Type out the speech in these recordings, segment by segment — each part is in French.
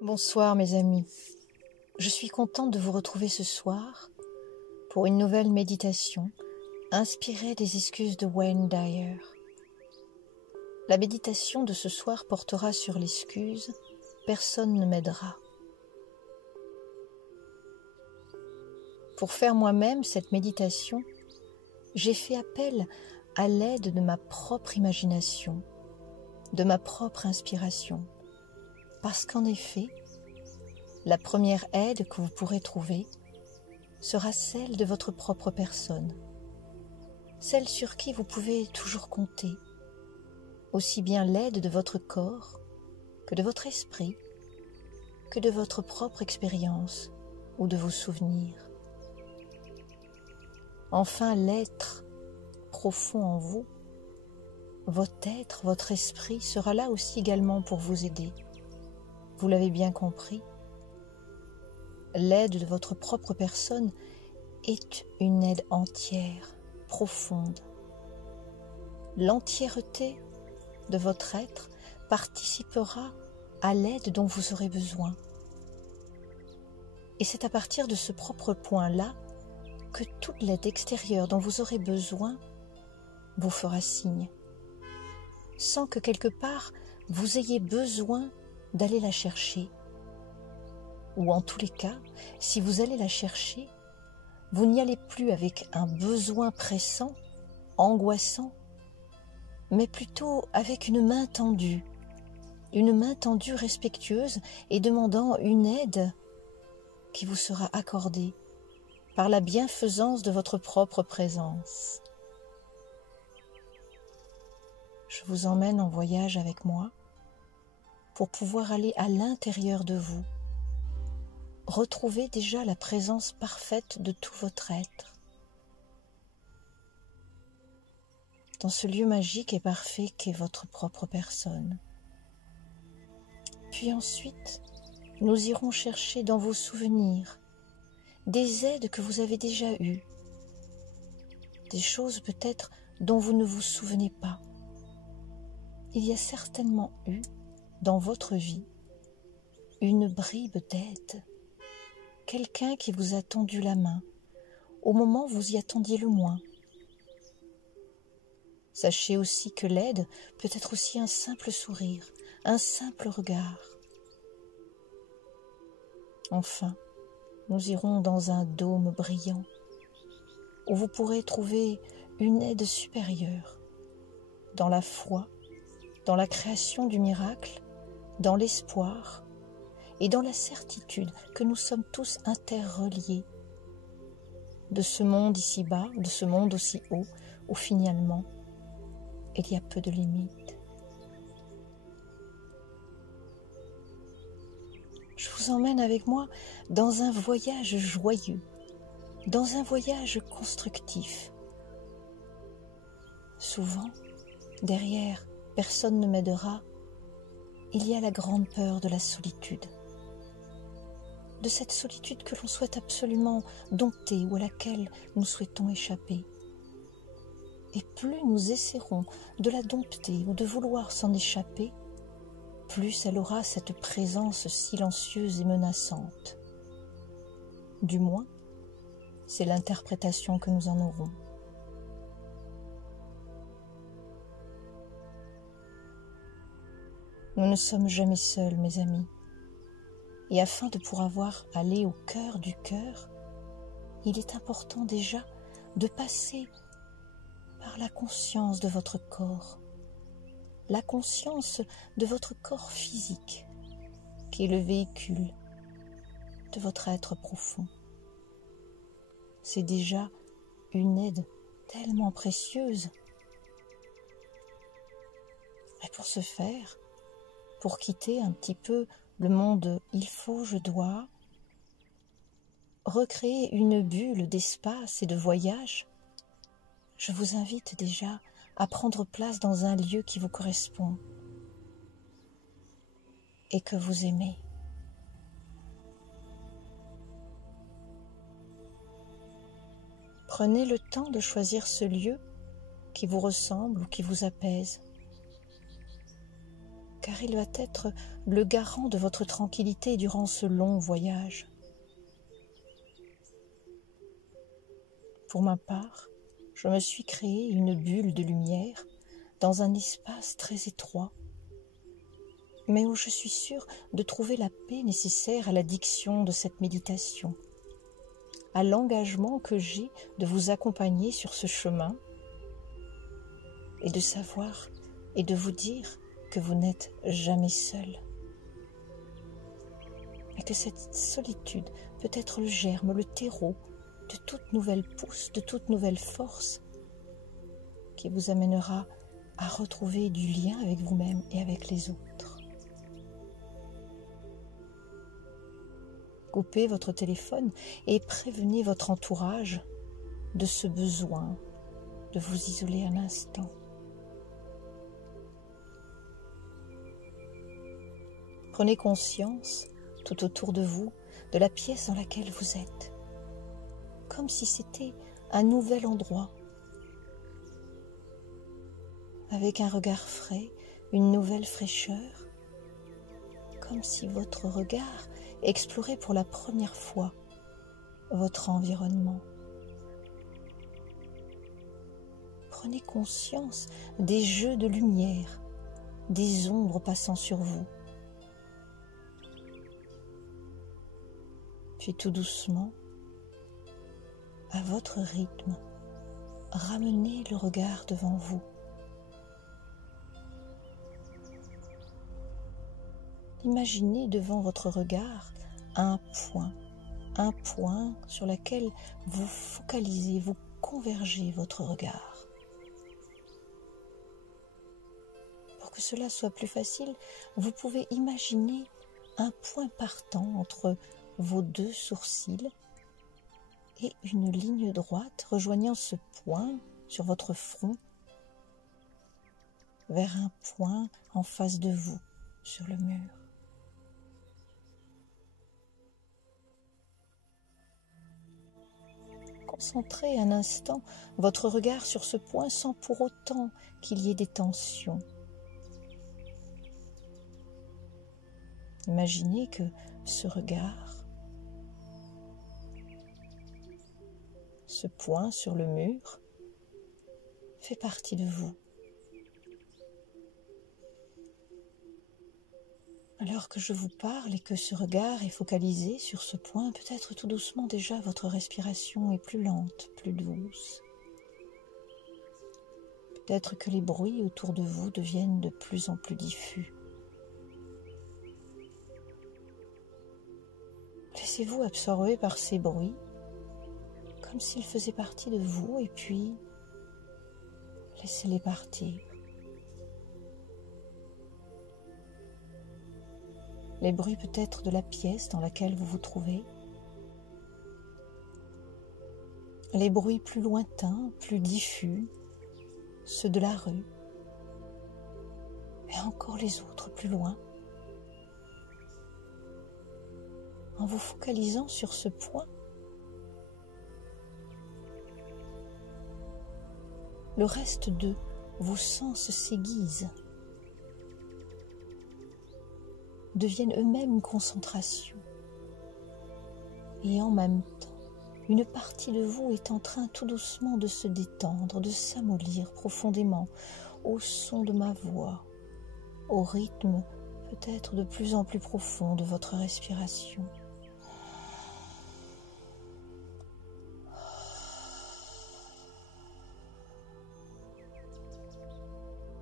Bonsoir mes amis, je suis contente de vous retrouver ce soir pour une nouvelle méditation inspirée des excuses de Wayne Dyer. La méditation de ce soir portera sur l'excuse « Personne ne m'aidera ». Pour faire moi-même cette méditation, j'ai fait appel à l'aide de ma propre imagination, de ma propre inspiration. Parce qu'en effet, la première aide que vous pourrez trouver sera celle de votre propre personne, celle sur qui vous pouvez toujours compter, aussi bien l'aide de votre corps que de votre esprit, que de votre propre expérience ou de vos souvenirs. Enfin, l'être profond en vous, votre être, votre esprit sera là aussi également pour vous aider. Vous l'avez bien compris, l'aide de votre propre personne est une aide entière, profonde. L'entièreté de votre être participera à l'aide dont vous aurez besoin. Et c'est à partir de ce propre point-là que toute l'aide extérieure dont vous aurez besoin vous fera signe, sans que quelque part vous ayez besoin d'aller la chercher. Ou en tous les cas, si vous allez la chercher, vous n'y allez plus avec un besoin pressant, angoissant, mais plutôt avec une main tendue respectueuse et demandant une aide qui vous sera accordée par la bienfaisance de votre propre présence. Je vous emmène en voyage avec moi pour pouvoir aller à l'intérieur de vous, retrouver déjà la présence parfaite de tout votre être, dans ce lieu magique et parfait qu'est votre propre personne. Puis ensuite, nous irons chercher dans vos souvenirs des aides que vous avez déjà eues, des choses peut-être dont vous ne vous souvenez pas. Il y a certainement eu dans votre vie une bribe d'aide, quelqu'un qui vous a tendu la main au moment où vous y attendiez le moins. Sachez aussi que l'aide peut être aussi un simple sourire, un simple regard. Enfin, nous irons dans un dôme brillant où vous pourrez trouver une aide supérieure dans la foi, dans la création du miracle, dans l'espoir et dans la certitude que nous sommes tous interreliés de ce monde ici-bas, de ce monde aussi haut, où finalement il y a peu de limites. Je vous emmène avec moi dans un voyage joyeux, dans un voyage constructif. Souvent, derrière « personne ne m'aidera », il y a la grande peur de la solitude. De cette solitude que l'on souhaite absolument dompter ou à laquelle nous souhaitons échapper. Et plus nous essaierons de la dompter ou de vouloir s'en échapper, plus elle aura cette présence silencieuse et menaçante. Du moins, c'est l'interprétation que nous en aurons. Nous ne sommes jamais seuls, mes amis. Et afin de pouvoir aller au cœur du cœur, il est important déjà de passer par la conscience de votre corps, la conscience de votre corps physique, qui est le véhicule de votre être profond. C'est déjà une aide tellement précieuse. Et pour ce faire, pour quitter un petit peu le monde « il faut, je dois », recréer une bulle d'espace et de voyage, je vous invite déjà à prendre place dans un lieu qui vous correspond et que vous aimez. Prenez le temps de choisir ce lieu qui vous ressemble ou qui vous apaise. car il va être le garant de votre tranquillité durant ce long voyage. Pour ma part, je me suis créé une bulle de lumière dans un espace très étroit, mais où je suis sûre de trouver la paix nécessaire à la diction de cette méditation, à l'engagement que j'ai de vous accompagner sur ce chemin et de savoir et de vous dire que vous n'êtes jamais seul. Et que cette solitude peut être le germe, le terreau de toute nouvelle pousse, de toute nouvelle force qui vous amènera à retrouver du lien avec vous-même et avec les autres. Coupez votre téléphone et prévenez votre entourage de ce besoin de vous isoler un instant. Prenez conscience, tout autour de vous, de la pièce dans laquelle vous êtes, comme si c'était un nouvel endroit, avec un regard frais, une nouvelle fraîcheur, comme si votre regard explorait pour la première fois votre environnement. Prenez conscience des jeux de lumière, des ombres passant sur vous. Puis tout doucement, à votre rythme, ramenez le regard devant vous. Imaginez devant votre regard un point sur lequel vous focalisez, vous convergez votre regard. Pour que cela soit plus facile, vous pouvez imaginer un point partant entre vos deux sourcils et une ligne droite rejoignant ce point sur votre front vers un point en face de vous sur le mur. Concentrez un instant votre regard sur ce point sans pour autant qu'il y ait des tensions. Imaginez que ce regard, ce point sur le mur, fait partie de vous. Alors que je vous parle et que ce regard est focalisé sur ce point, peut-être tout doucement déjà votre respiration est plus lente, plus douce. Peut-être que les bruits autour de vous deviennent de plus en plus diffus. Laissez-vous absorber par ces bruits, comme s'ils faisaient partie de vous, et puis laissez-les partir. Les bruits peut-être de la pièce dans laquelle vous vous trouvez, les bruits plus lointains, plus diffus, ceux de la rue, et encore les autres plus loin. En vous focalisant sur ce point, le reste de vos sens s'aiguisent, deviennent eux-mêmes une concentration. Et en même temps, une partie de vous est en train tout doucement de se détendre, de s'amollir profondément au son de ma voix, au rythme peut-être de plus en plus profond de votre respiration.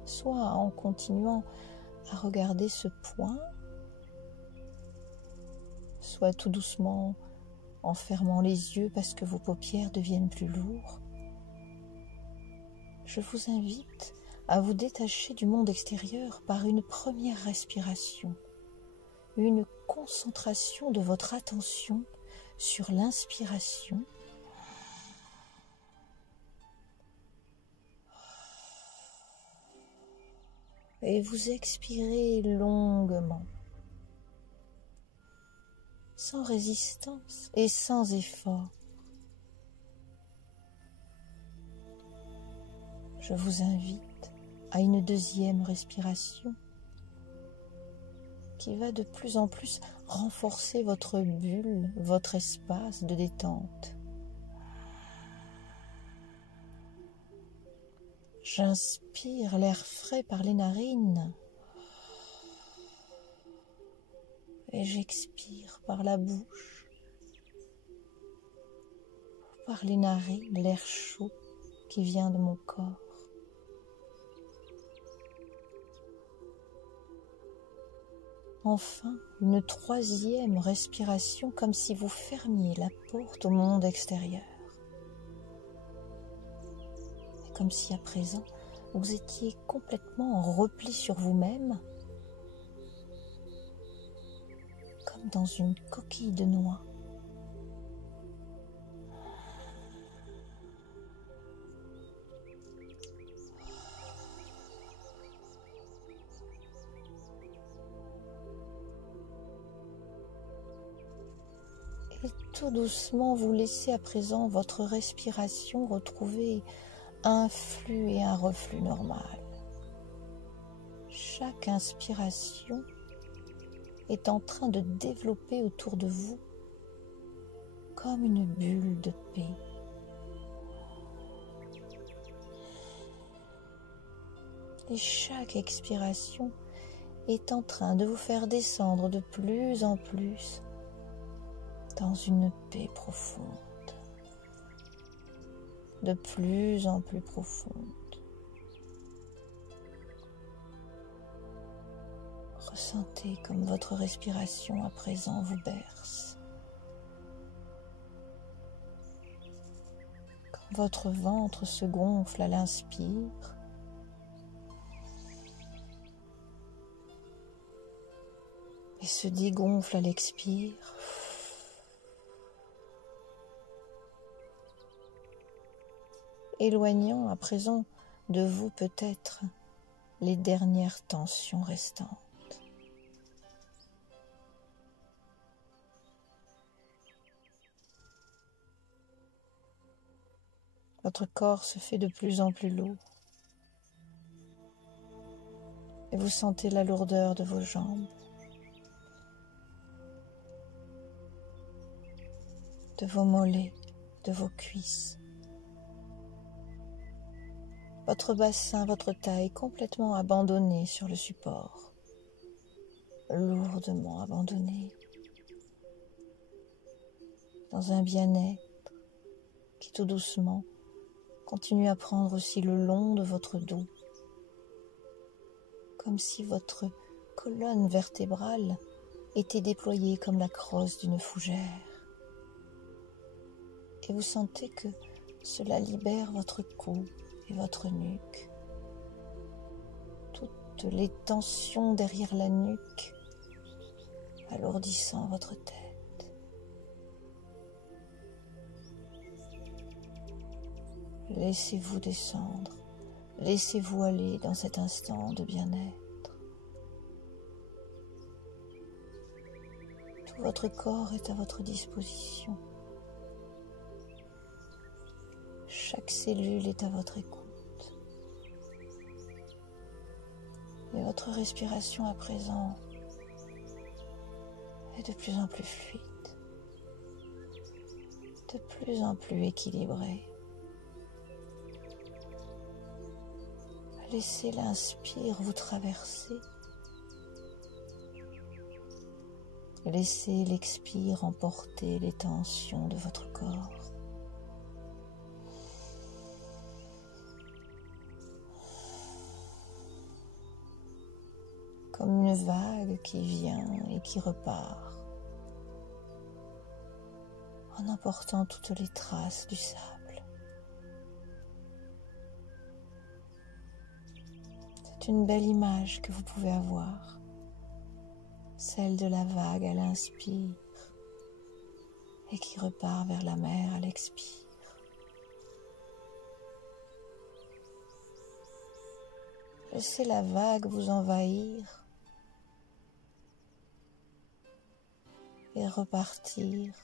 Soit en continuant à regarder ce point, soit tout doucement en fermant les yeux parce que vos paupières deviennent plus lourdes. Je vous invite à vous détacher du monde extérieur par une première respiration, une concentration de votre attention sur l'inspiration et vous expirez longuement, sans résistance et sans effort. Je vous invite à une deuxième respiration qui va de plus en plus renforcer votre bulle, votre espace de détente. J'inspire l'air frais par les narines et j'expire par la bouche, par les narines, l'air chaud qui vient de mon corps. Enfin, une troisième respiration comme si vous fermiez la porte au monde extérieur. Et comme si à présent, vous étiez complètement en repli sur vous-même, comme dans une coquille de noix. Et tout doucement, vous laissez à présent votre respiration retrouver un flux et un reflux normal. Chaque inspiration est en train de développer autour de vous comme une bulle de paix. Et chaque expiration est en train de vous faire descendre de plus en plus dans une paix profonde, de plus en plus profonde. Ressentez comme votre respiration à présent vous berce, comme votre ventre se gonfle à l'inspire, et se dégonfle à l'expire. Éloignant à présent de vous peut-être les dernières tensions restantes. Votre corps se fait de plus en plus lourd et vous sentez la lourdeur de vos jambes, de vos mollets, de vos cuisses. Votre bassin, votre taille complètement abandonné sur le support, lourdement abandonné, dans un bien-être qui tout doucement continue à prendre aussi le long de votre dos, comme si votre colonne vertébrale était déployée comme la crosse d'une fougère. Et vous sentez que cela libère votre cou et votre nuque. Toutes les tensions derrière la nuque, alourdissant votre tête. Laissez-vous descendre, laissez-vous aller dans cet instant de bien-être. Tout votre corps est à votre disposition. Chaque cellule est à votre écoute. Et votre respiration à présent est de plus en plus fluide, de plus en plus équilibrée. Laissez l'inspire vous traverser. Laissez l'expire emporter les tensions de votre corps. Comme une vague qui vient et qui repart, en emportant toutes les traces du sable. C'est une belle image que vous pouvez avoir, celle de la vague à l'inspire et qui repart vers la mer à l'expire. Laissez la vague vous envahir et repartir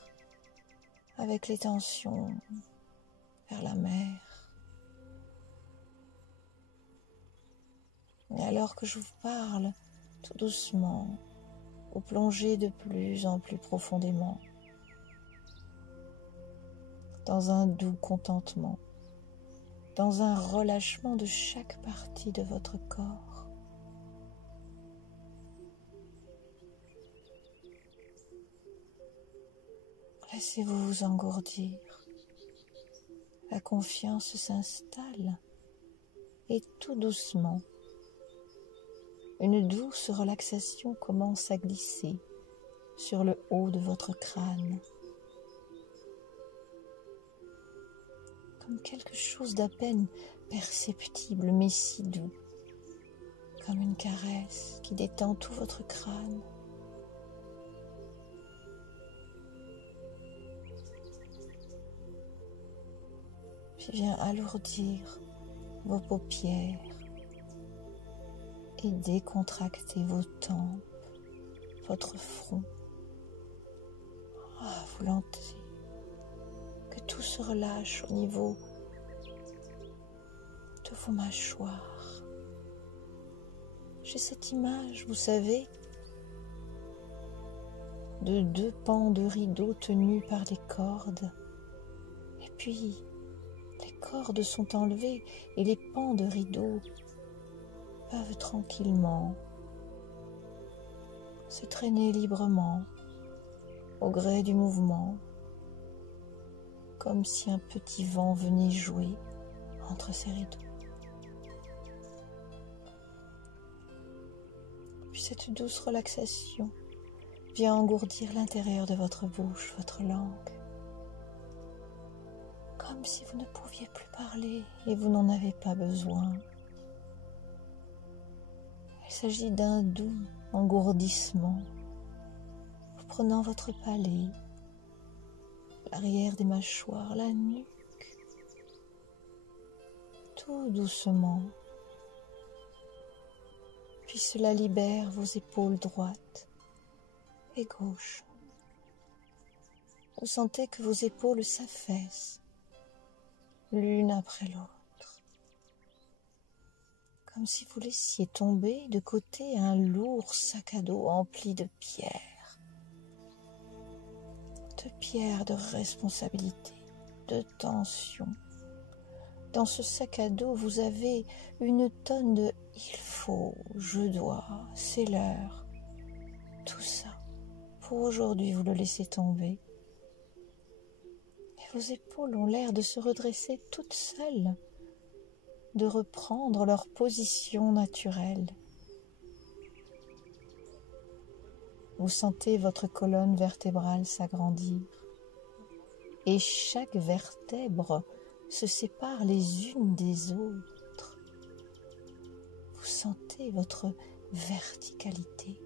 avec les tensions vers la mer. Et alors que je vous parle tout doucement, vous plongez de plus en plus profondément dans un doux contentement, dans un relâchement de chaque partie de votre corps. Laissez-vous vous engourdir. La confiance s'installe et tout doucement, une douce relaxation commence à glisser sur le haut de votre crâne. Comme quelque chose d'à peine perceptible mais si doux, comme une caresse qui détend tout votre crâne. Puis vient alourdir vos paupières et décontracter vos tempes, votre front, à volonté. Que tout se relâche au niveau de vos mâchoires. J'ai cette image, vous savez, de deux pans de rideaux tenus par des cordes. Et puis, les cordes sont enlevées et les pans de rideaux peuvent tranquillement se traîner librement au gré du mouvement, comme si un petit vent venait jouer entre ces rideaux. Puis cette douce relaxation vient engourdir l'intérieur de votre bouche, votre langue, comme si vous ne pouviez plus parler et vous n'en avez pas besoin. Il s'agit d'un doux engourdissement, vous prenant votre palais, l'arrière des mâchoires, la nuque, tout doucement. Puis cela libère vos épaules droites et gauches. Vous sentez que vos épaules s'affaissent l'une après l'autre, comme si vous laissiez tomber de côté un lourd sac à dos empli de pierres de responsabilité, de tension. Dans ce sac à dos, vous avez une tonne de « il faut »,« je dois »,« c'est l'heure ». Tout ça, pour aujourd'hui, vous le laissez tomber. Et vos épaules ont l'air de se redresser toutes seules, de reprendre leur position naturelle. Vous sentez votre colonne vertébrale s'agrandir et chaque vertèbre se séparent les unes des autres. Vous sentez votre verticalité.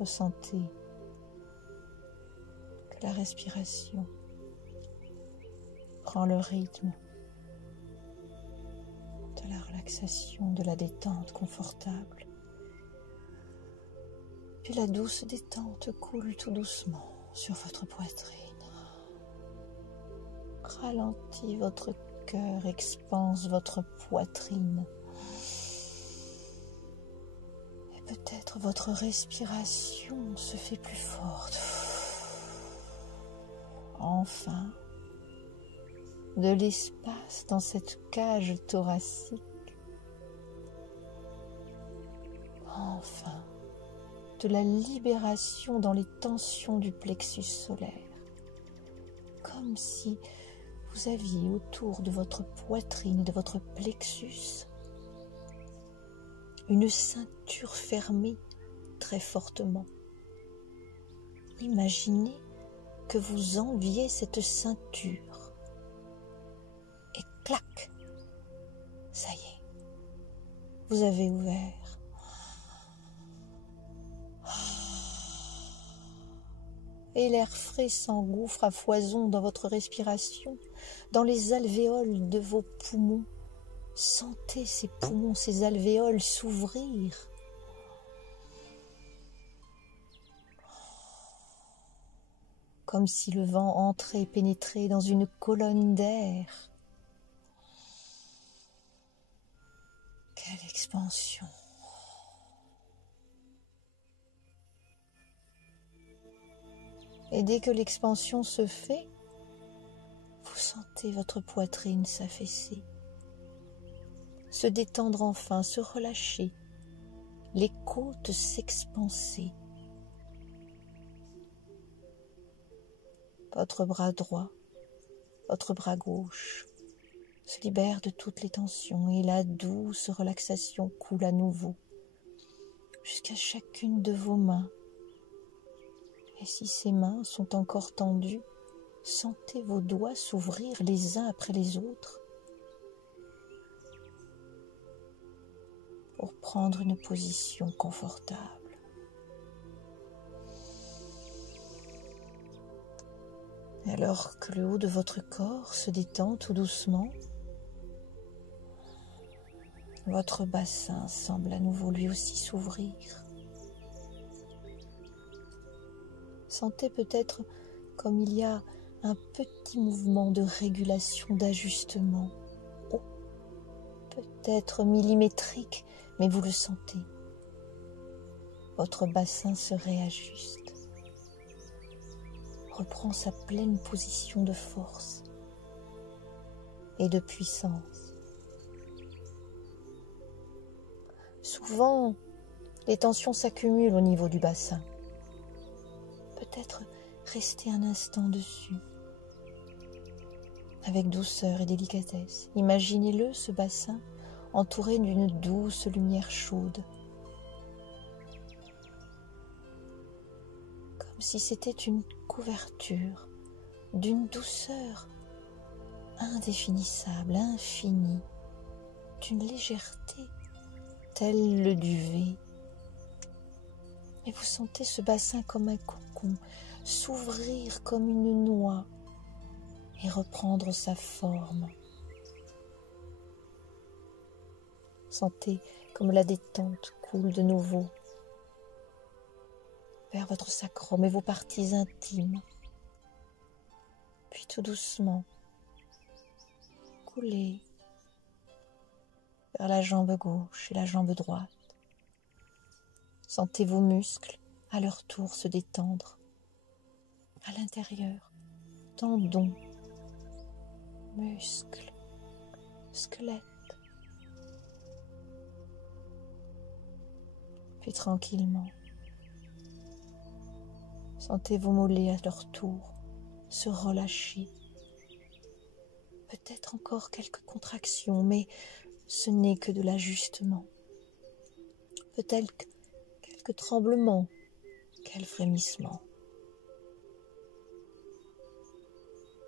Ressentez que la respiration prend le rythme de la relaxation, de la détente confortable. Puis la douce détente coule tout doucement sur votre poitrine. Ralentit votre cœur, expanse votre poitrine. Et peut-être votre respiration se fait plus forte. Enfin, de l'espace dans cette cage thoracique. Enfin, de la libération dans les tensions du plexus solaire. Comme si vous aviez autour de votre poitrine et de votre plexus une ceinture fermée très fortement. Imaginez que vous enleviez cette ceinture et clac, ça y est, vous avez ouvert. Et l'air frais s'engouffre à foison dans votre respiration, dans les alvéoles de vos poumons. Sentez ces poumons, ces alvéoles s'ouvrir. Comme si le vent entrait et pénétrait dans une colonne d'air. Quelle expansion! Et dès que l'expansion se fait, vous sentez votre poitrine s'affaisser, se détendre enfin, se relâcher, les côtes s'expanser. Votre bras droit, votre bras gauche se libère de toutes les tensions et la douce relaxation coule à nouveau jusqu'à chacune de vos mains. Et si ces mains sont encore tendues, sentez vos doigts s'ouvrir les uns après les autres pour prendre une position confortable. Et alors que le haut de votre corps se détend tout doucement, votre bassin semble à nouveau lui aussi s'ouvrir. Sentez peut-être comme il y a un petit mouvement de régulation, d'ajustement, peut-être millimétrique, mais vous le sentez. Votre bassin se réajuste, reprend sa pleine position de force et de puissance. Souvent, les tensions s'accumulent au niveau du bassin. Peut-être rester un instant dessus, avec douceur et délicatesse. Imaginez-le, ce bassin, entouré d'une douce lumière chaude, comme si c'était une couverture d'une douceur indéfinissable, infinie, d'une légèreté tel le duvet. Et vous sentez ce bassin comme un cocon s'ouvrir comme une noix et reprendre sa forme. Sentez comme la détente coule de nouveau vers votre sacrum et vos parties intimes. Puis tout doucement, couler vers la jambe gauche et la jambe droite. Sentez vos muscles à leur tour se détendre. À l'intérieur, tendons, muscles, squelette. Puis tranquillement, sentez vos mollets à leur tour se relâcher. Peut-être encore quelques contractions, mais ce n'est que de l'ajustement. Peut-être quelques tremblements, quel frémissement.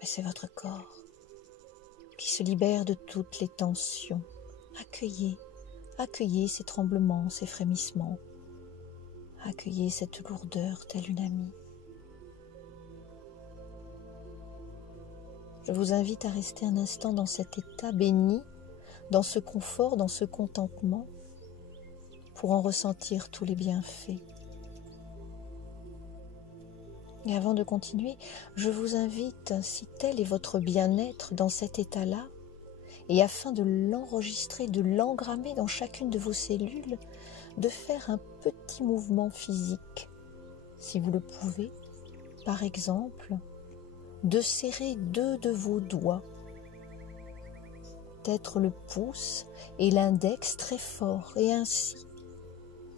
Mais c'est votre corps qui se libère de toutes les tensions. Accueillez ces tremblements, ces frémissements. Accueillez cette lourdeur telle une amie. Je vous invite à rester un instant dans cet état béni, dans ce confort, dans ce contentement, pour en ressentir tous les bienfaits. Et avant de continuer, je vous invite, si tel est votre bien-être dans cet état-là, et afin de l'enregistrer, de l'engrammer dans chacune de vos cellules, de faire un petit mouvement physique, si vous le pouvez. Par exemple, de serrer 2 de vos doigts, peut-être le pouce et l'index très fort, et ainsi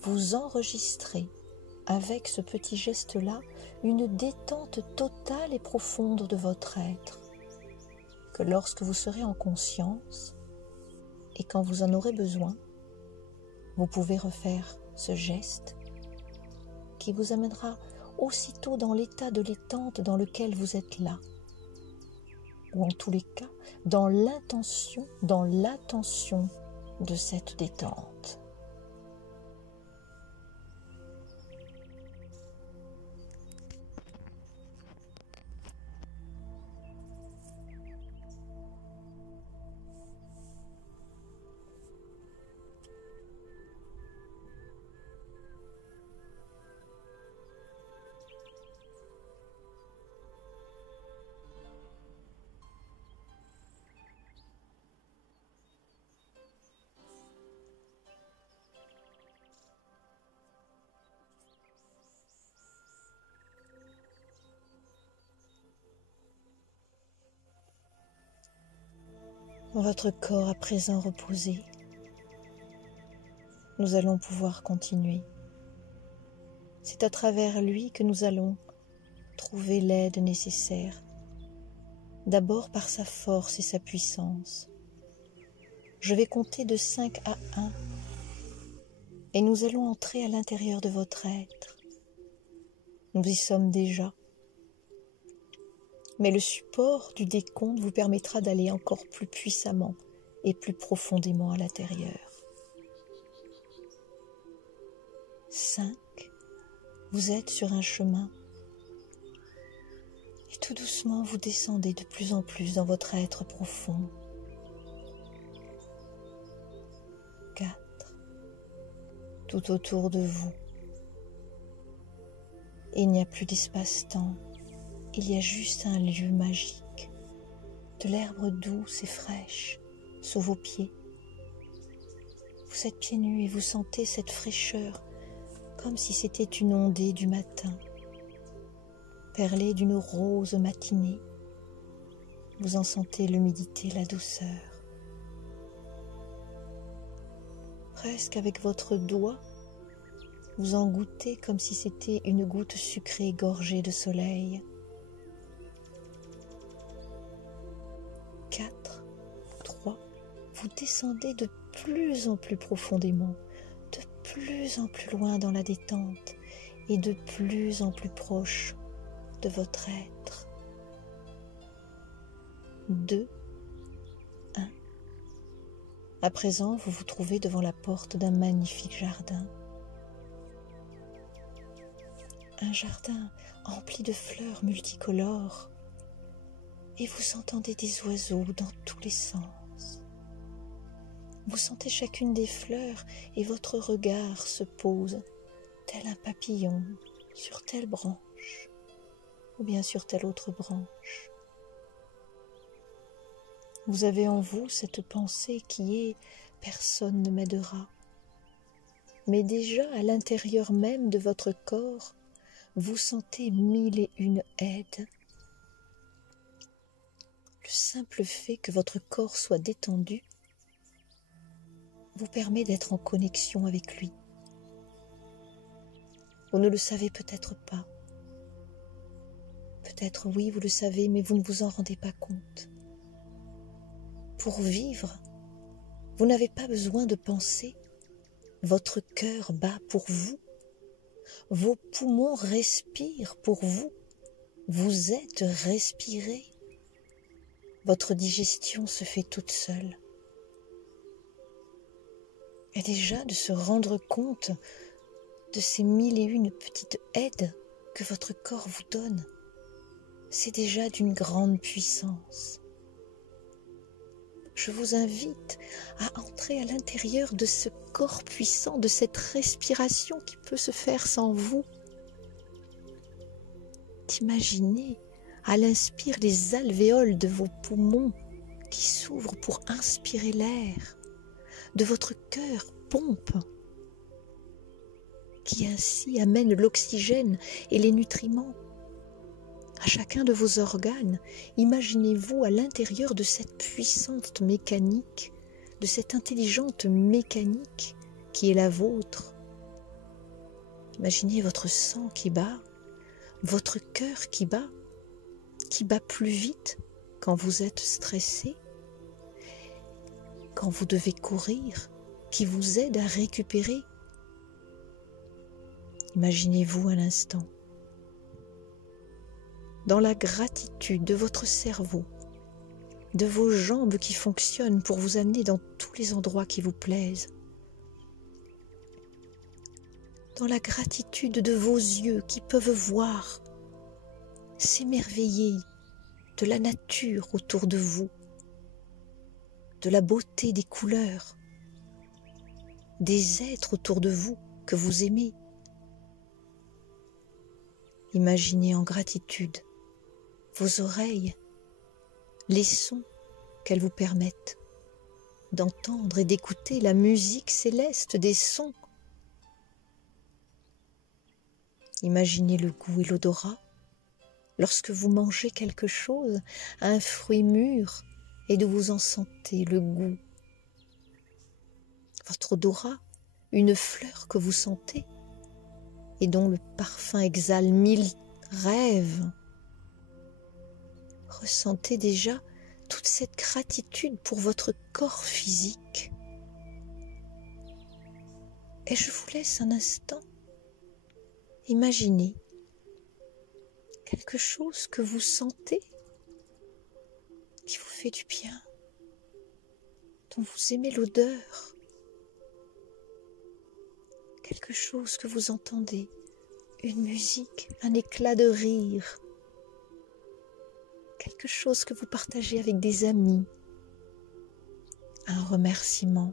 vous enregistrez avec ce petit geste-là une détente totale et profonde de votre être, que lorsque vous serez en conscience et quand vous en aurez besoin, vous pouvez refaire ce geste qui vous amènera aussitôt dans l'état de détente dans lequel vous êtes là, ou en tous les cas dans l'attention de cette détente. Votre corps à présent reposé, nous allons pouvoir continuer. C'est à travers lui que nous allons trouver l'aide nécessaire, d'abord par sa force et sa puissance. Je vais compter de 5 à 1 et nous allons entrer à l'intérieur de votre être. Nous y sommes déjà. Mais le support du décompte vous permettra d'aller encore plus puissamment et plus profondément à l'intérieur. 5. Vous êtes sur un chemin. Et tout doucement, vous descendez de plus en plus dans votre être profond. 4. Tout autour de vous, il n'y a plus d'espace-temps. Il y a juste un lieu magique, de l'herbe douce et fraîche sous vos pieds. Vous êtes pieds nus et vous sentez cette fraîcheur comme si c'était une ondée du matin, perlée d'une rose matinée. Vous en sentez l'humidité, la douceur. Presque avec votre doigt, vous en goûtez comme si c'était une goutte sucrée gorgée de soleil. 4, 3, vous descendez de plus en plus profondément, de plus en plus loin dans la détente et de plus en plus proche de votre être. 2, 1. À présent, vous vous trouvez devant la porte d'un magnifique jardin. Un jardin empli de fleurs multicolores. Et vous entendez des oiseaux dans tous les sens. Vous sentez chacune des fleurs et votre regard se pose, tel un papillon, sur telle branche, ou bien sur telle autre branche. Vous avez en vous cette pensée qui est « personne ne m'aidera ». Mais déjà à l'intérieur même de votre corps, vous sentez 1001 aides. Le simple fait que votre corps soit détendu vous permet d'être en connexion avec lui. Vous ne le savez peut-être pas. Peut-être oui, vous le savez, mais vous ne vous en rendez pas compte. Pour vivre, vous n'avez pas besoin de penser. Votre cœur bat pour vous. Vos poumons respirent pour vous. Vous êtes respiré. Votre digestion se fait toute seule. Et déjà de se rendre compte de ces 1001 petites aides que votre corps vous donne, c'est déjà d'une grande puissance. Je vous invite à entrer à l'intérieur de ce corps puissant, de cette respiration qui peut se faire sans vous. D'imaginer à l'inspire les alvéoles de vos poumons qui s'ouvrent pour inspirer l'air, de votre cœur pompe, qui ainsi amène l'oxygène et les nutriments à chacun de vos organes. Imaginez-vous à l'intérieur de cette puissante mécanique, de cette intelligente mécanique qui est la vôtre. Imaginez votre sang qui bat, votre cœur qui bat plus vite quand vous êtes stressé, quand vous devez courir, qui vous aide à récupérer. Imaginez-vous un instant dans la gratitude de votre cerveau, de vos jambes qui fonctionnent pour vous amener dans tous les endroits qui vous plaisent, dans la gratitude de vos yeux qui peuvent voir, s'émerveiller de la nature autour de vous, de la beauté des couleurs, des êtres autour de vous que vous aimez. Imaginez en gratitude vos oreilles, les sons qu'elles vous permettent d'entendre et d'écouter la musique céleste des sons. Imaginez le goût et l'odorat lorsque vous mangez quelque chose, un fruit mûr et de vous en sentir le goût. Votre odorat, une fleur que vous sentez et dont le parfum exhale 1000 rêves. Ressentez déjà toute cette gratitude pour votre corps physique. Et je vous laisse un instant imaginer quelque chose que vous sentez qui vous fait du bien, dont vous aimez l'odeur, quelque chose que vous entendez, une musique, un éclat de rire, quelque chose que vous partagez avec des amis, un remerciement.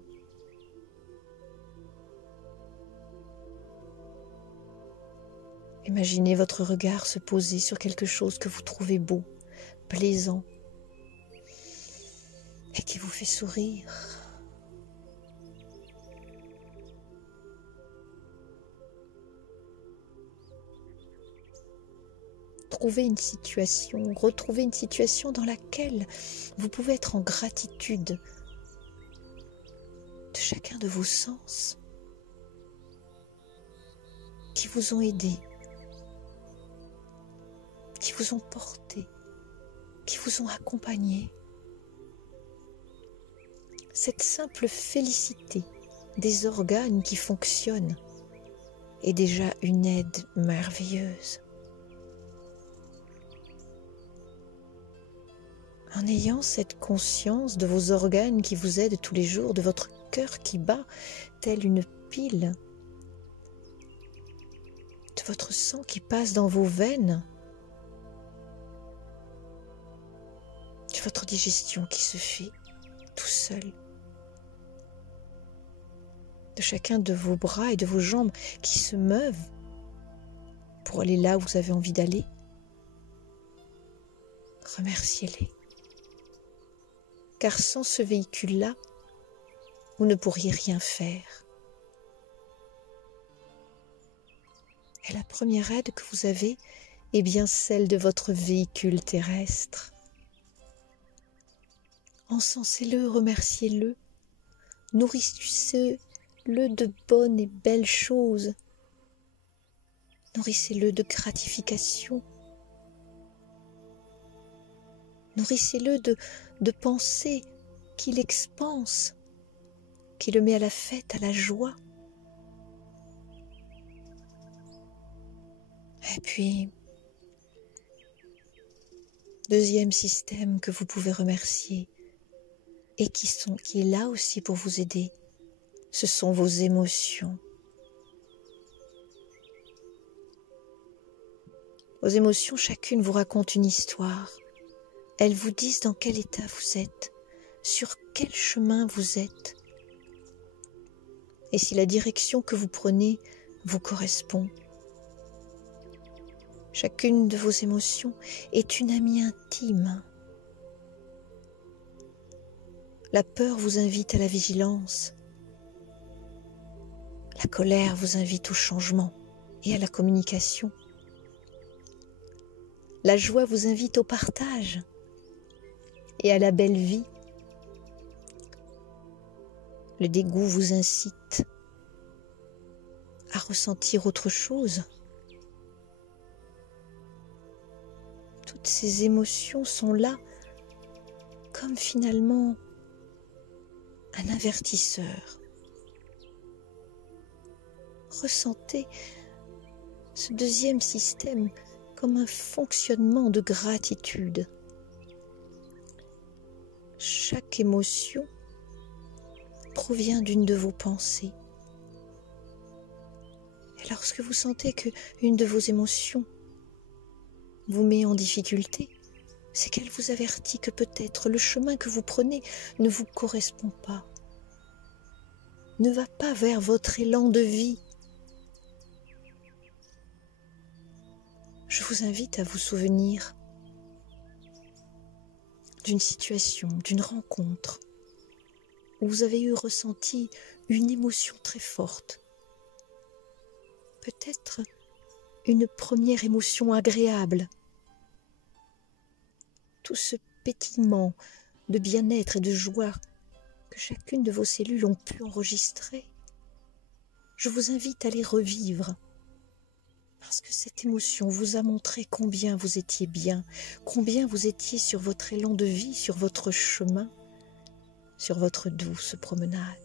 Imaginez votre regard se poser sur quelque chose que vous trouvez beau, plaisant et qui vous fait sourire. Retrouvez une situation dans laquelle vous pouvez être en gratitude de chacun de vos sens qui vous ont aidé, qui vous ont porté, qui vous ont accompagné. Cette simple félicité des organes qui fonctionnent est déjà une aide merveilleuse. En ayant cette conscience de vos organes qui vous aident tous les jours, de votre cœur qui bat tel une pile, de votre sang qui passe dans vos veines, de votre digestion qui se fait tout seul, de chacun de vos bras et de vos jambes qui se meuvent pour aller là où vous avez envie d'aller, remerciez-les. Car sans ce véhicule-là, vous ne pourriez rien faire. Et la première aide que vous avez est bien celle de votre véhicule terrestre. Encensez-le, remerciez-le, nourrissez-le de bonnes et belles choses, nourrissez-le de gratification, nourrissez-le de pensées qui l'expansent, qui le met à la fête, à la joie. Et puis, deuxième système que vous pouvez remercier et qui est là aussi pour vous aider, ce sont vos émotions. Vos émotions, chacune vous raconte une histoire. Elles vous disent dans quel état vous êtes, sur quel chemin vous êtes, et si la direction que vous prenez vous correspond. Chacune de vos émotions est une amie intime. La peur vous invite à la vigilance. La colère vous invite au changement et à la communication. La joie vous invite au partage et à la belle vie. Le dégoût vous incite à ressentir autre chose. Toutes ces émotions sont là comme finalement un avertisseur. Ressentez ce deuxième système comme un fonctionnement de gratitude. Chaque émotion provient d'une de vos pensées. Et lorsque vous sentez qu'une de vos émotions vous met en difficulté, c'est qu'elle vous avertit que peut-être le chemin que vous prenez ne vous correspond pas, ne va pas vers votre élan de vie. Je vous invite à vous souvenir d'une situation, d'une rencontre où vous avez ressenti une émotion très forte. Peut-être une première émotion agréable. Tout ce pétillement de bien-être et de joie que chacune de vos cellules ont pu enregistrer. Je vous invite à les revivre, parce que cette émotion vous a montré combien vous étiez bien, combien vous étiez sur votre élan de vie, sur votre chemin, sur votre douce promenade.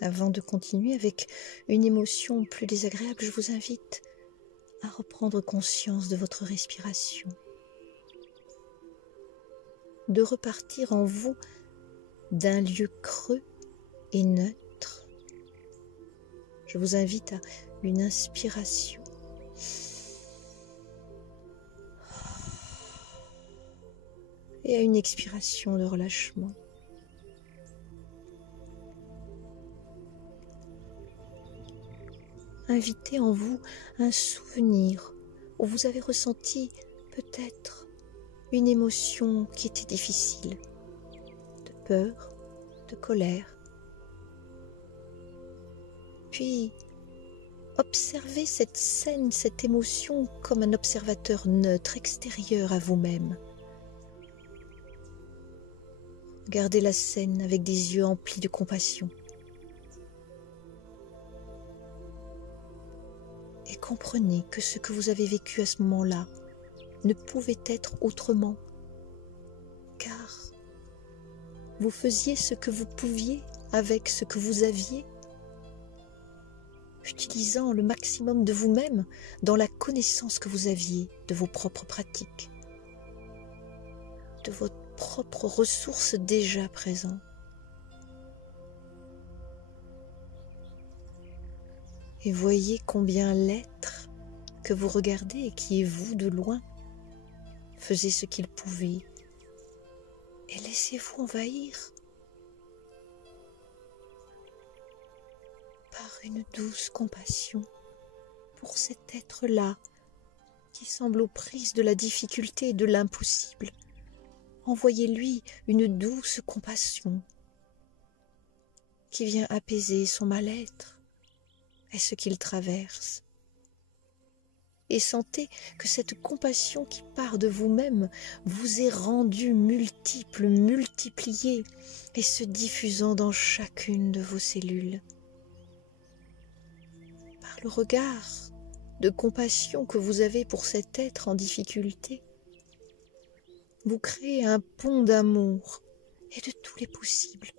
Avant de continuer avec une émotion plus désagréable, je vous invite à reprendre conscience de votre respiration, de repartir en vous d'un lieu creux et neutre. Je vous invite à une inspiration et à une expiration de relâchement. Invitez en vous un souvenir où vous avez ressenti peut-être une émotion qui était difficile, de peur, de colère. Puis, observez cette scène, cette émotion comme un observateur neutre, extérieur à vous-même. Regardez la scène avec des yeux emplis de compassion. Et comprenez que ce que vous avez vécu à ce moment-là ne pouvait être autrement, car vous faisiez ce que vous pouviez avec ce que vous aviez, utilisant le maximum de vous-même dans la connaissance que vous aviez de vos propres pratiques, de votre propre ressources déjà présentes. Et voyez combien l'être que vous regardez et qui est vous de loin faisait ce qu'il pouvait. Et laissez-vous envahir par une douce compassion pour cet être-là qui semble aux prises de la difficulté et de l'impossible. Envoyez-lui une douce compassion qui vient apaiser son mal-être et ce qu'il traverse. Et sentez que cette compassion qui part de vous-même vous est rendue multiple, multipliée et se diffusant dans chacune de vos cellules. Par le regard de compassion que vous avez pour cet être en difficulté, vous créez un pont d'amour et de tous les possibles,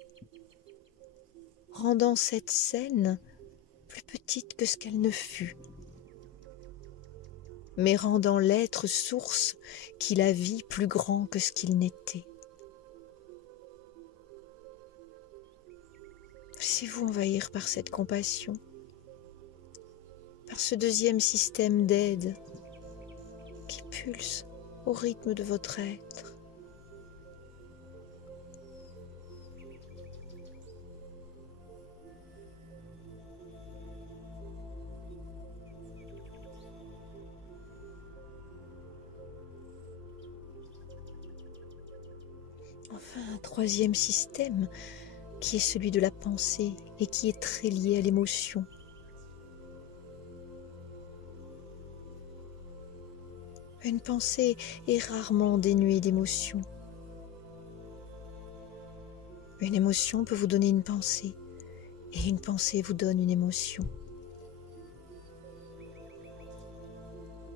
rendant cette scène plus petite que ce qu'elle ne fut, mais rendant l'être source qui la vit plus grand que ce qu'il n'était. Laissez-vous envahir par cette compassion, par ce deuxième système d'aide qui pulse au rythme de votre être. Enfin, un troisième système qui est celui de la pensée et qui est très lié à l'émotion. Une pensée est rarement dénuée d'émotion. Une émotion peut vous donner une pensée et une pensée vous donne une émotion.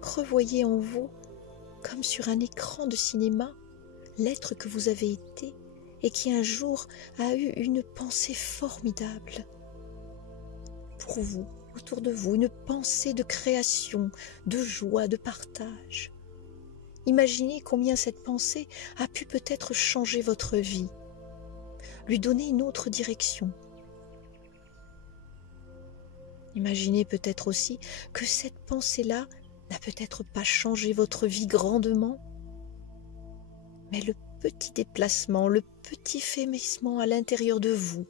Revoyez en vous, comme sur un écran de cinéma, l'être que vous avez été et qui un jour a eu une pensée formidable pour vous, autour de vous, une pensée de création, de joie, de partage. Imaginez combien cette pensée a pu peut-être changer votre vie, lui donner une autre direction. Imaginez peut-être aussi que cette pensée-là n'a peut-être pas changé votre vie grandement, mais le petit déplacement, le petit frémissement à l'intérieur de vous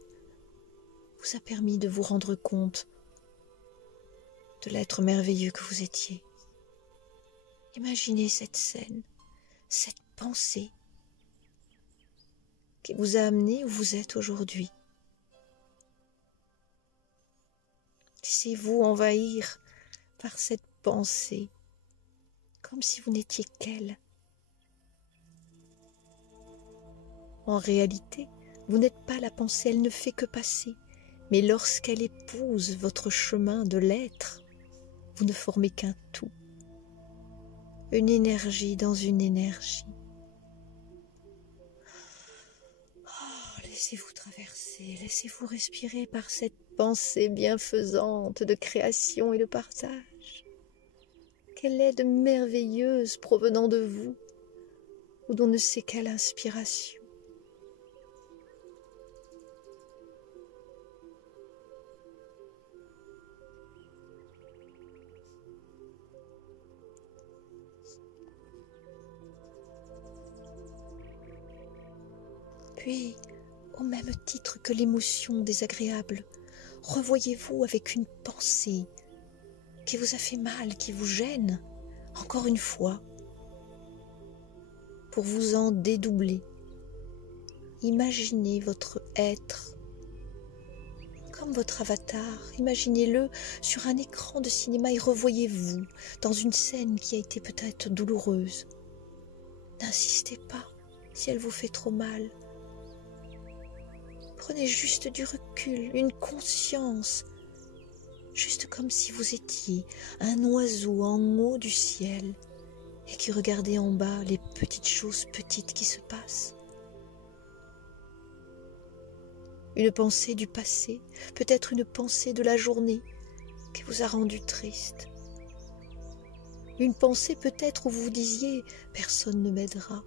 a permis de vous rendre compte de l'être merveilleux que vous étiez Imaginez cette scène, cette pensée qui vous a amené où vous êtes aujourd'hui. Laissez-vous envahir par cette pensée, comme si vous n'étiez qu'elle. En réalité, vous n'êtes pas la pensée, elle ne fait que passer. Mais lorsqu'elle épouse votre chemin de l'être, vous ne formez qu'un tout. Une énergie dans une énergie. Oh, laissez-vous traverser, laissez-vous respirer par cette pensée bienfaisante de création et de partage. Quelle est de merveilleuse provenant de vous, ou d'on ne sait quelle inspiration. Puis, au même titre que l'émotion désagréable, revoyez-vous avec une pensée qui vous a fait mal, qui vous gêne, encore une fois, pour vous en dédoubler. Imaginez votre être comme votre avatar, imaginez-le sur un écran de cinéma et revoyez-vous dans une scène qui a été peut-être douloureuse. N'insistez pas si elle vous fait trop mal. Prenez juste du recul, une conscience, juste comme si vous étiez un oiseau en haut du ciel et qui regardait en bas les petites choses petites qui se passent. Une pensée du passé, peut-être une pensée de la journée qui vous a rendu triste. Une pensée peut-être où vous disiez « personne ne m'aidera ».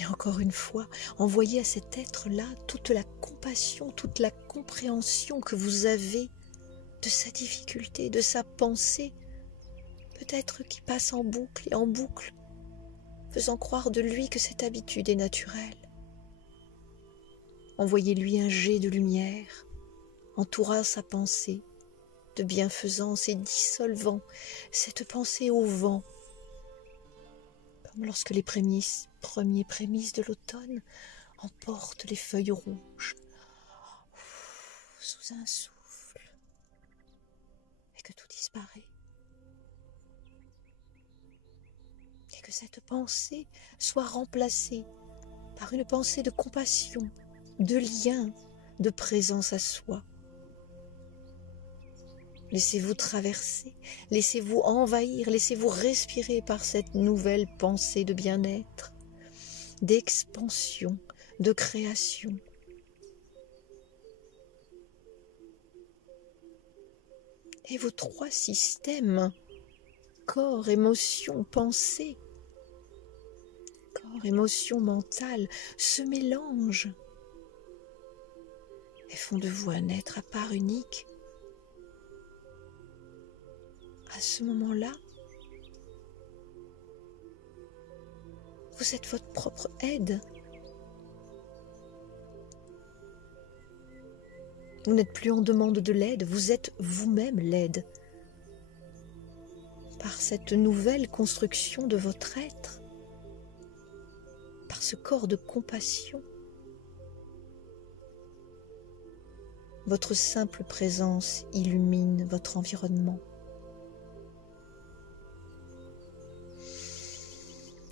Et encore une fois, envoyez à cet être-là toute la compassion, toute la compréhension que vous avez de sa difficulté, de sa pensée, peut-être qui passe en boucle et en boucle, faisant croire de lui que cette habitude est naturelle. Envoyez-lui un jet de lumière, entourant sa pensée de bienfaisance et dissolvant cette pensée au vent, comme lorsque les premiers prémices de l'automne emportent les feuilles rouges sous un souffle et que tout disparaît. Et que cette pensée soit remplacée par une pensée de compassion, de lien, de présence à soi. Laissez-vous traverser, laissez-vous envahir, laissez-vous respirer par cette nouvelle pensée de bien-être, d'expansion, de création. Et vos trois systèmes, corps, émotion, pensée, corps, émotion, mental, se mélangent et font de vous un être à part unique. À ce moment-là, vous êtes votre propre aide. Vous n'êtes plus en demande de l'aide, vous êtes vous-même l'aide. Par cette nouvelle construction de votre être, par ce corps de compassion, votre simple présence illumine votre environnement.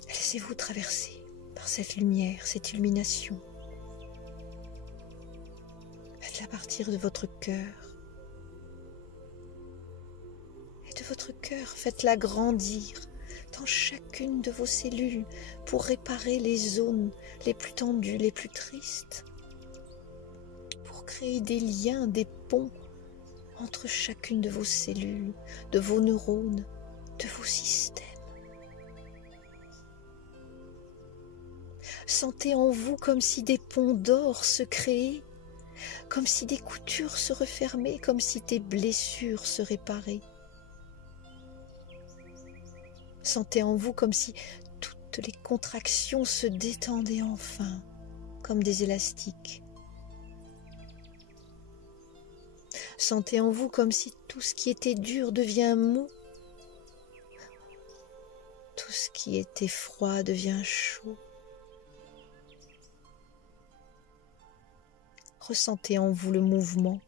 Laissez-vous traverser par cette lumière, cette illumination. Faites-la partir de votre cœur. Et de votre cœur, faites-la grandir dans chacune de vos cellules pour réparer les zones les plus tendues, les plus tristes. Pour créer des liens, des ponts entre chacune de vos cellules, de vos neurones, de vos systèmes. Sentez en vous comme si des ponts d'or se créaient, comme si des coutures se refermaient, comme si des blessures se réparaient. Sentez en vous comme si toutes les contractions se détendaient enfin, comme des élastiques. Sentez en vous comme si tout ce qui était dur devient mou. Tout ce qui était froid devient chaud. Ressentez en vous le mouvement,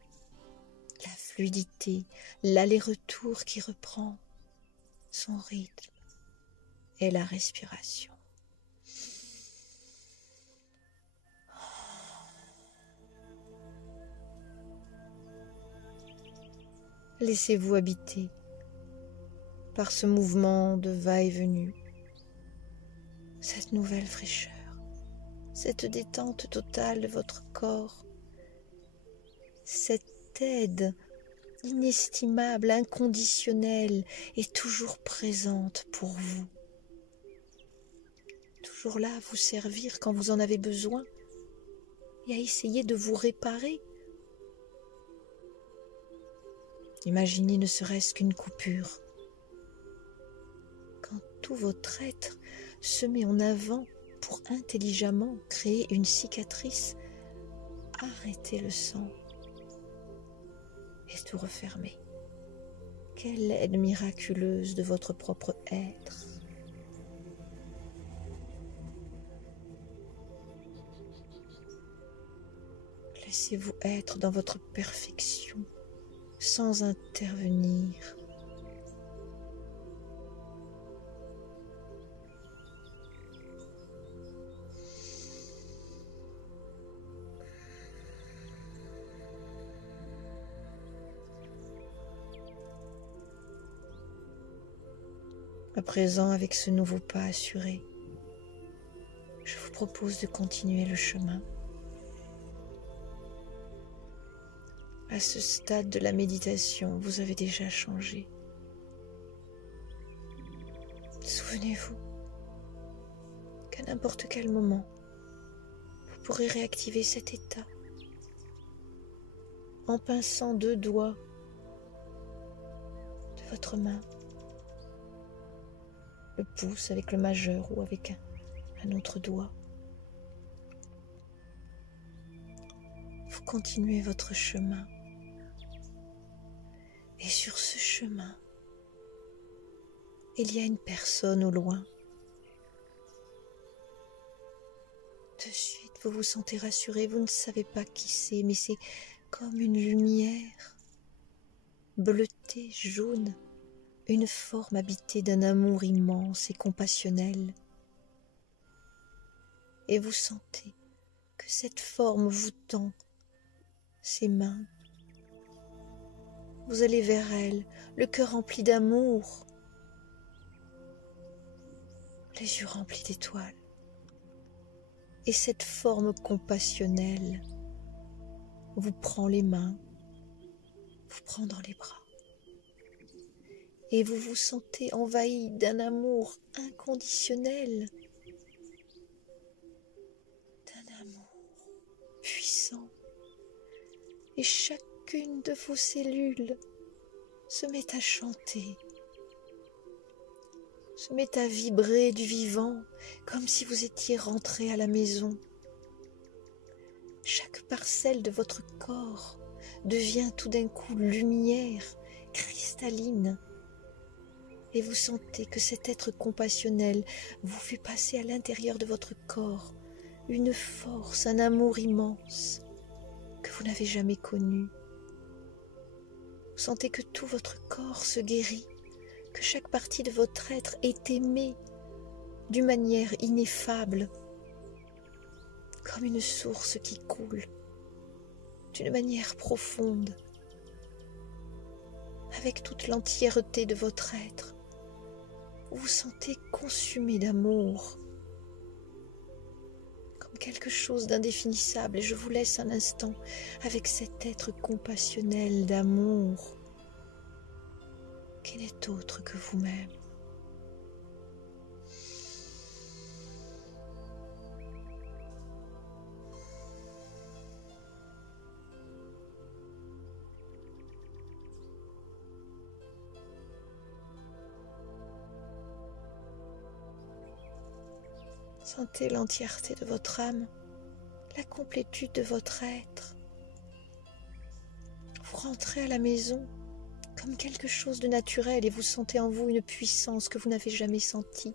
la fluidité, l'aller-retour qui reprend son rythme et la respiration. Laissez-vous habiter par ce mouvement de va-et-venue, cette nouvelle fraîcheur, cette détente totale de votre corps, cette aide inestimable, inconditionnelle et toujours présente pour vous. Toujours là à vous servir quand vous en avez besoin et à essayer de vous réparer. Imaginez ne serait-ce qu'une coupure. Quand tout votre être se met en avant pour intelligemment créer une cicatrice, arrêtez le sang et tout refermer. Quelle aide miraculeuse de votre propre être. Laissez-vous être dans votre perfection sans intervenir. À présent, avec ce nouveau pas assuré, je vous propose de continuer le chemin. À ce stade de la méditation, vous avez déjà changé. Souvenez-vous qu'à n'importe quel moment, vous pourrez réactiver cet état en pinçant 2 doigts de votre main, le pouce avec le majeur ou avec un autre doigt. Vous continuez votre chemin. Et sur ce chemin, il y a une personne au loin. De suite, vous vous sentez rassuré, vous ne savez pas qui c'est, mais c'est comme une lumière, bleutée, jaune, une forme habitée d'un amour immense et compassionnel. Et vous sentez que cette forme vous tend ses mains. Vous allez vers elle, le cœur rempli d'amour, les yeux remplis d'étoiles. Et cette forme compassionnelle vous prend les mains, vous prend dans les bras. Et vous vous sentez envahi d'un amour inconditionnel, d'un amour puissant. Et chacune de vos cellules se met à chanter, se met à vibrer du vivant, comme si vous étiez rentré à la maison. Chaque parcelle de votre corps devient tout d'un coup lumière, cristalline. Et vous sentez que cet être compassionnel vous fait passer à l'intérieur de votre corps une force, un amour immense que vous n'avez jamais connu. Vous sentez que tout votre corps se guérit, que chaque partie de votre être est aimée d'une manière ineffable, comme une source qui coule, d'une manière profonde, avec toute l'entièreté de votre être. Vous vous sentez consumé d'amour, comme quelque chose d'indéfinissable, et je vous laisse un instant avec cet être compassionnel d'amour qui n'est autre que vous-même. Sentez l'entièreté de votre âme, la complétude de votre être. Vous rentrez à la maison comme quelque chose de naturel et vous sentez en vous une puissance que vous n'avez jamais sentie.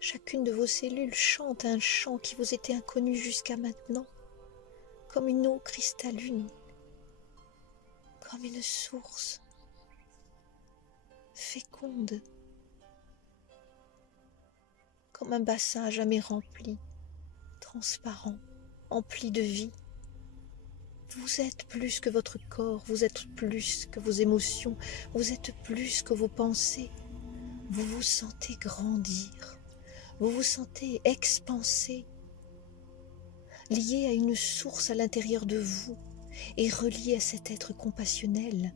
Chacune de vos cellules chante un chant qui vous était inconnu jusqu'à maintenant, comme une eau cristalline, comme une source féconde, comme un bassin jamais rempli, transparent, empli de vie. Vous êtes plus que votre corps, vous êtes plus que vos émotions, vous êtes plus que vos pensées. Vous vous sentez grandir, vous vous sentez expanser, lié à une source à l'intérieur de vous et relié à cet être compassionnel,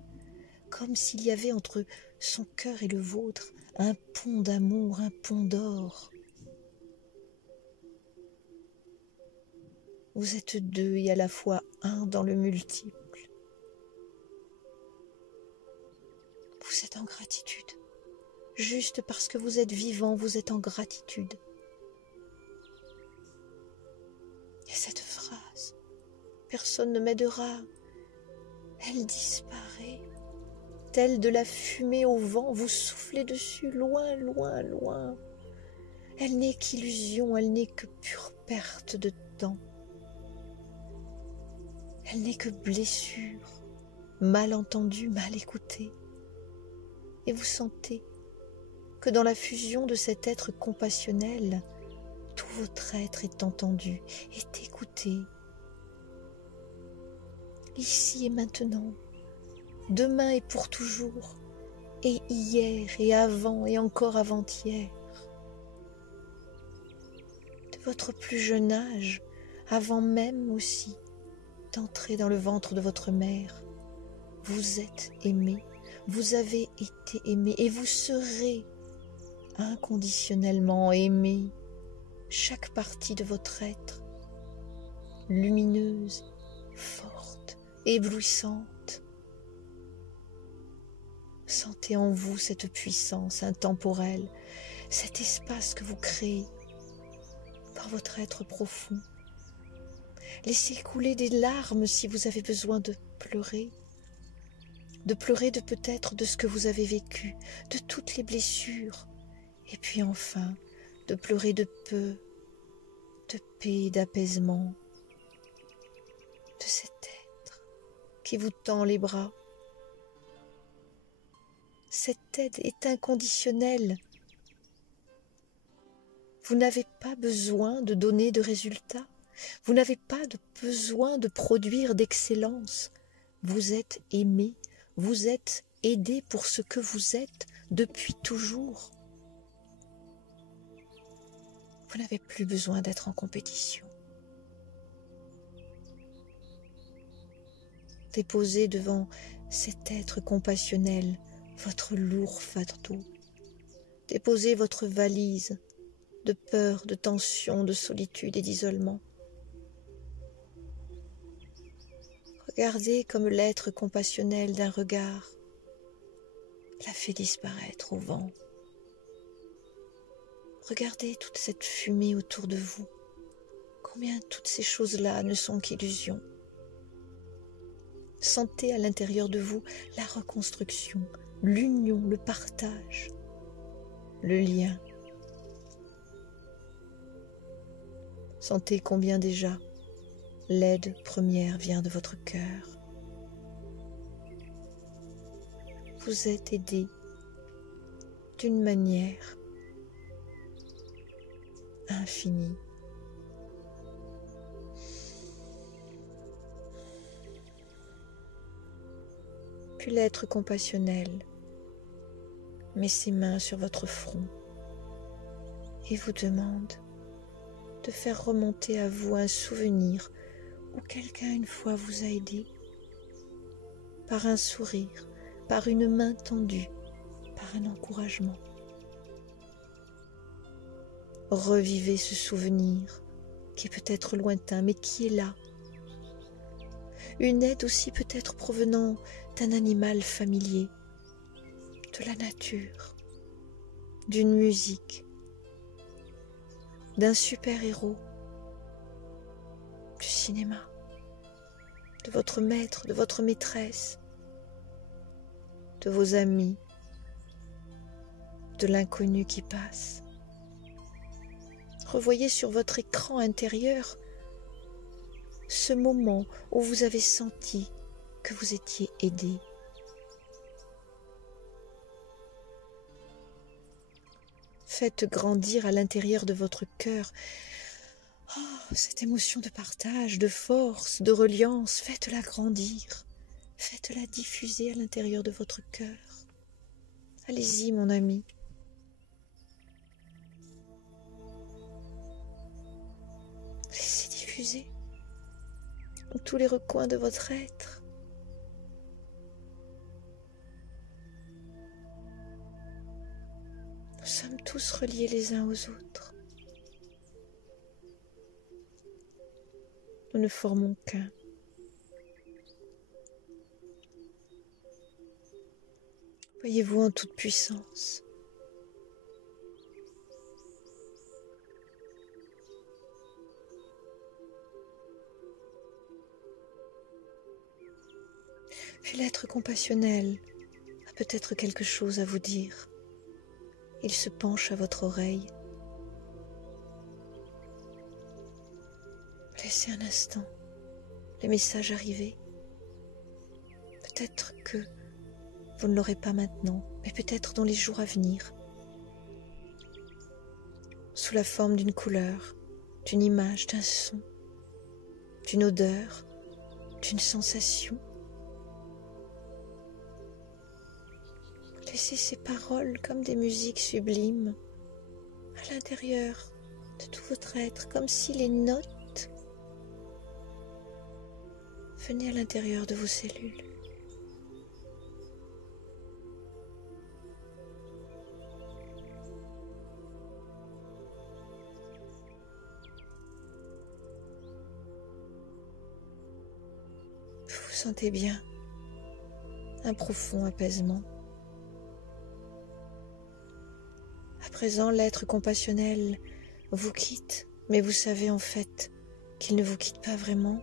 comme s'il y avait entre son cœur et le vôtre un pont d'amour, un pont d'or. Vous êtes deux et à la fois un dans le multiple. Vous êtes en gratitude. Juste parce que vous êtes vivant, vous êtes en gratitude. Et cette phrase, personne ne m'aidera, elle disparaît, telle de la fumée au vent, vous soufflez dessus, loin, loin, loin. Elle n'est qu'illusion, elle n'est que pure perte de temps. Elle n'est que blessure, mal entendue, mal écoutée. Et vous sentez que dans la fusion de cet être compassionnel, tout votre être est entendu, est écouté. Ici et maintenant, demain et pour toujours, et hier et avant et encore avant-hier. De votre plus jeune âge, avant même aussi d'entrer dans le ventre de votre mère, vous êtes aimé, vous avez été aimé et vous serez inconditionnellement aimé. Chaque partie de votre être, lumineuse, forte, éblouissante. Sentez en vous cette puissance intemporelle, cet espace que vous créez par votre être profond. Laissez couler des larmes si vous avez besoin de pleurer de peut-être de ce que vous avez vécu, de toutes les blessures, et puis enfin de pleurer de peu, de paix, d'apaisement, de cet être qui vous tend les bras. Cette aide est inconditionnelle. Vous n'avez pas besoin de donner de résultats. Vous n'avez pas besoin de produire d'excellence. Vous êtes aimé, vous êtes aidé pour ce que vous êtes depuis toujours. Vous n'avez plus besoin d'être en compétition. Déposez devant cet être compassionnel votre lourd fardeau. Déposez votre valise de peur, de tension, de solitude et d'isolement. Regardez comme l'être compassionnel d'un regard la fait disparaître au vent. Regardez toute cette fumée autour de vous. Combien toutes ces choses-là ne sont qu'illusions. Sentez à l'intérieur de vous la reconstruction, l'union, le partage, le lien. Sentez combien déjà l'aide première vient de votre cœur. Vous êtes aidé d'une manière infinie. Puis l'être compassionnel met ses mains sur votre front et vous demande de faire remonter à vous un souvenir où quelqu'un une fois vous a aidé, par un sourire, par une main tendue, par un encouragement. Revivez ce souvenir qui est peut-être lointain, mais qui est là. Une aide aussi peut-être provenant d'un animal familier, de la nature, d'une musique, d'un super-héros, du cinéma, de votre maître, de votre maîtresse, de vos amis, de l'inconnu qui passe. Revoyez sur votre écran intérieur ce moment où vous avez senti que vous étiez aidé. Faites grandir à l'intérieur de votre cœur cette émotion de partage, de force, de reliance. Faites-la grandir, faites-la diffuser à l'intérieur de votre cœur. Allez-y, mon ami. Laissez diffuser dans tous les recoins de votre être. Nous sommes tous reliés les uns aux autres. Nous ne formons qu'un. Voyez-vous en toute puissance. Puis l'être compassionnel a peut-être quelque chose à vous dire. Il se penche à votre oreille. Laissez un instant les messages arriver. Peut-être que vous ne l'aurez pas maintenant, mais peut-être dans les jours à venir. Sous la forme d'une couleur, d'une image, d'un son, d'une odeur, d'une sensation. Laissez ces paroles comme des musiques sublimes à l'intérieur de tout votre être, comme si les notes venaient à l'intérieur de vos cellules. Vous vous sentez bien, un profond apaisement. À présent, l'être compassionnel vous quitte, mais vous savez en fait qu'il ne vous quitte pas vraiment,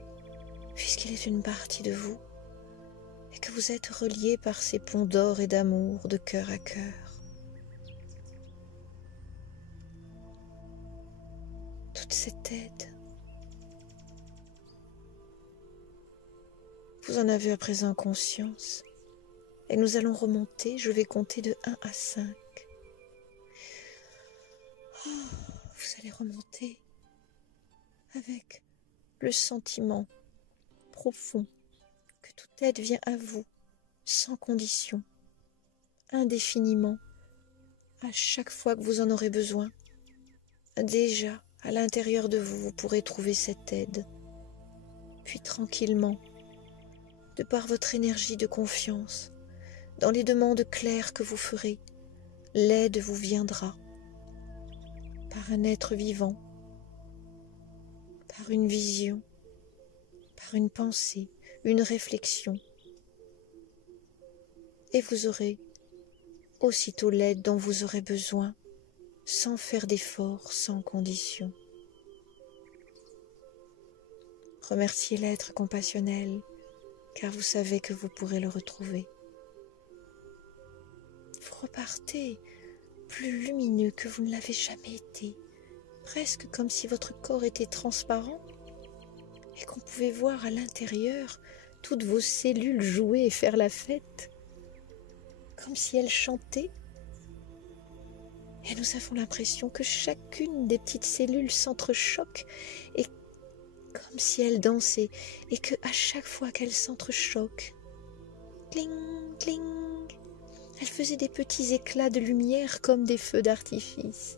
puisqu'il est une partie de vous, et que vous êtes reliés par ces ponts d'or et d'amour de cœur à cœur. Toute cette aide, vous en avez à présent conscience, et nous allons remonter, je vais compter de 1 à 5. Vous allez remonter avec le sentiment profond que toute aide vient à vous, sans condition, indéfiniment, à chaque fois que vous en aurez besoin. Déjà, à l'intérieur de vous, vous pourrez trouver cette aide. Puis tranquillement, de par votre énergie de confiance, dans les demandes claires que vous ferez, l'aide vous viendra. Par un être vivant, par une vision, par une pensée, une réflexion. Et vous aurez aussitôt l'aide dont vous aurez besoin, sans faire d'effort, sans condition. Remerciez l'être compassionnel, car vous savez que vous pourrez le retrouver. Vous repartez plus lumineux que vous ne l'avez jamais été, presque comme si votre corps était transparent et qu'on pouvait voir à l'intérieur toutes vos cellules jouer et faire la fête, comme si elles chantaient. Et nous avons l'impression que chacune des petites cellules s'entrechoque et comme si elles dansaient et que à chaque fois qu'elles s'entrechoquent, cling, cling, elles faisaient des petits éclats de lumière comme des feux d'artifice.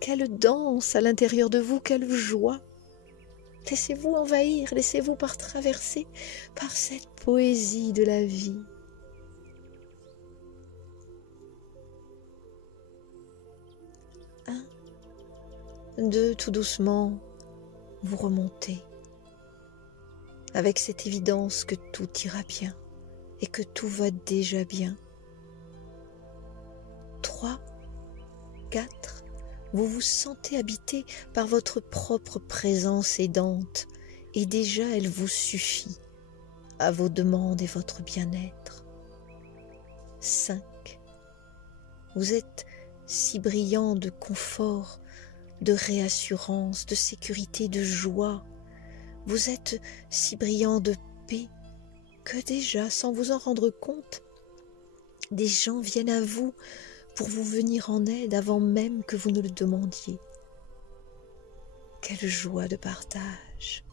Quelle danse à l'intérieur de vous, quelle joie! Laissez-vous envahir, laissez-vous traverser par cette poésie de la vie. 1, 2, tout doucement, vous remontez, avec cette évidence que tout ira bien et que tout va déjà bien. 3, 4, vous vous sentez habité par votre propre présence aidante et déjà elle vous suffit. à vos demandes et votre bien-être. 5. Vous êtes si brillant de confort, de réassurance, de sécurité, de joie. Vous êtes si brillant de paix que déjà, sans vous en rendre compte, des gens viennent à vous pour vous venir en aide avant même que vous ne le demandiez. Quelle joie de partage!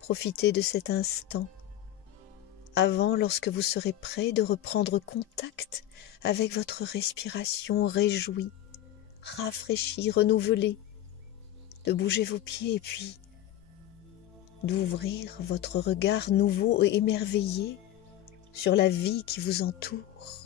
Profitez de cet instant, avant, lorsque vous serez prêt, de reprendre contact avec votre respiration réjouie, rafraîchie, renouvelée, de bouger vos pieds et puis d'ouvrir votre regard nouveau et émerveillé sur la vie qui vous entoure.